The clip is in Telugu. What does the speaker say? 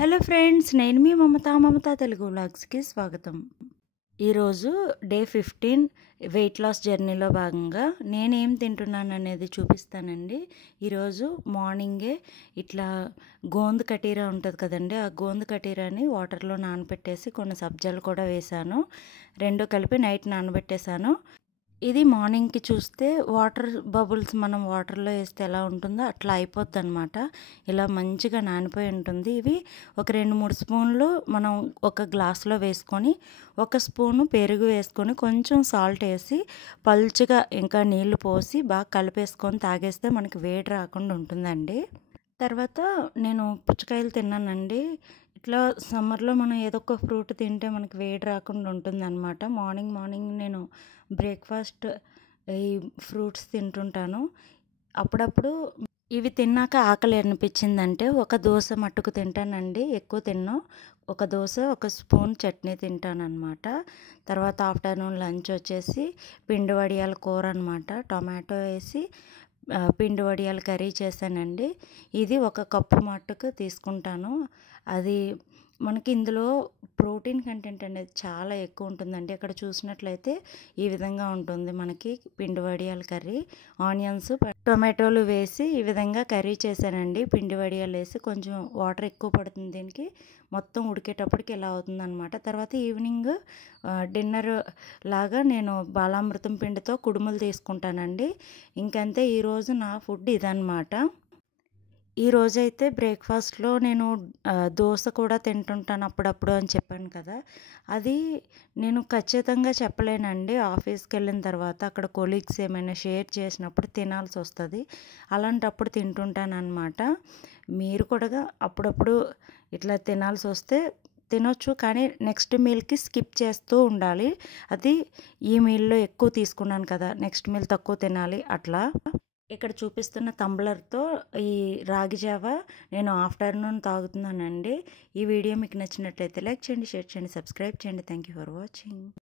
హలో ఫ్రెండ్స్, నేను మీ మమతా తెలుగు వ్లాగ్స్కి స్వాగతం. ఈరోజు డే 15 వెయిట్ లాస్ జర్నీలో భాగంగా నేనేం తింటున్నాను అనేది చూపిస్తానండి. ఈరోజు మార్నింగే ఇట్లా గోంద్ కటీరా ఉంటుంది కదండి, ఆ గోంద్ కటీరాని వాటర్లో నానబెట్టేసి కొన్ని సబ్జాలు కూడా వేసాను. రెండు కలిపి నైట్ నానబెట్టేశాను. ఇది మార్నింగ్కి చూస్తే వాటర్ బబుల్స్ మనం వాటర్లో వేస్తే ఎలా ఉంటుందో అట్లా అయిపోద్ది అనమాట. ఇలా మంచిగా నానిపోయి ఉంటుంది. ఇవి ఒక 2-3 స్పూన్లు మనం ఒక గ్లాస్లో వేసుకొని, ఒక స్పూను పెరుగు వేసుకొని, కొంచెం సాల్ట్ వేసి పల్చగా ఇంకా నీళ్లు పోసి బాగా కలిపేసుకొని తాగేస్తే మనకి వేడి రాకుండా ఉంటుందండి. తర్వాత నేను పుచ్చకాయలు తిన్నానండి. ఇట్లా సమ్మర్లో మనం ఏదో ఒక ఫ్రూట్ తింటే మనకి వేడి రాకుండా ఉంటుందన్నమాట. మార్నింగ్ నేను బ్రేక్ఫాస్ట్ ఈ ఫ్రూట్స్ తింటుంటాను. అప్పుడప్పుడు ఇవి తిన్నాక ఆకలి అనిపించిందంటే ఒక దోశ మట్టుకు తింటానండి, ఎక్కువ తిన్ను. ఒక దోశ, ఒక స్పూన్ చట్నీ తింటానన్నమాట. తర్వాత ఆఫ్టర్నూన్ లంచ్ వచ్చేసి పిండి వడియాల కూర అనమాట. టొమాటో వేసి పిండి వడియాల కర్రీ చేశానండి. ఇది ఒక కప్పు మట్టుకు తీసుకుంటాను. అది మనకి ఇందులో ప్రోటీన్ కంటెంట్ అనేది చాలా ఎక్కువ ఉంటుందండి. అక్కడ చూసినట్లయితే ఈ విధంగా ఉంటుంది మనకి పిండి వడియాల కర్రీ. ఆనియన్స్, టొమాటోలు వేసి ఈ విధంగా కర్రీ చేశానండి. పిండి వడియాలు వేసి కొంచెం వాటర్ ఎక్కువ పడుతుంది దీనికి. మొత్తం ఉడికేటప్పటికి ఇలా అవుతుందన్నమాట. తర్వాత ఈవినింగ్ డిన్నర్ లాగా నేను బాలామృతం పిండితో కుడుములు తీసుకుంటానండి. ఇంకంతే, ఈరోజు నా ఫుడ్ ఇదన్నమాట. ఈరోజైతే బ్రేక్ఫాస్ట్లో నేను దోశ కూడా తింటుంటాను అప్పుడప్పుడు అని చెప్పాను కదా, అది నేను ఖచ్చితంగా చెప్పలేనండి. ఆఫీస్కి వెళ్ళిన తర్వాత అక్కడ కొలీగ్స్ ఏమైనా షేర్ చేసినప్పుడు తినాల్సి వస్తుంది. అలాంటప్పుడు తింటుంటాను అనమాట. మీరు కూడా అప్పుడప్పుడు ఇట్లా తినాల్సి వస్తే తినొచ్చు, కానీ నెక్స్ట్ మీల్కి స్కిప్ చేస్తూ ఉండాలి. అది ఈ మీల్లో ఎక్కువ తీసుకున్నాను కదా, నెక్స్ట్ మీల్ తక్కువ తినాలి అట్లా. ఇక్కడ చూపిస్తున్న టంబ్లర్తో ఈ రాగి జావ నేను ఆఫ్టర్నూన్ తాగుతున్నానండి. ఈ వీడియో మీకు నచ్చినట్లయితే లైక్ చేయండి, షేర్ చేయండి, సబ్స్క్రైబ్ చేయండి. Thank you for watching.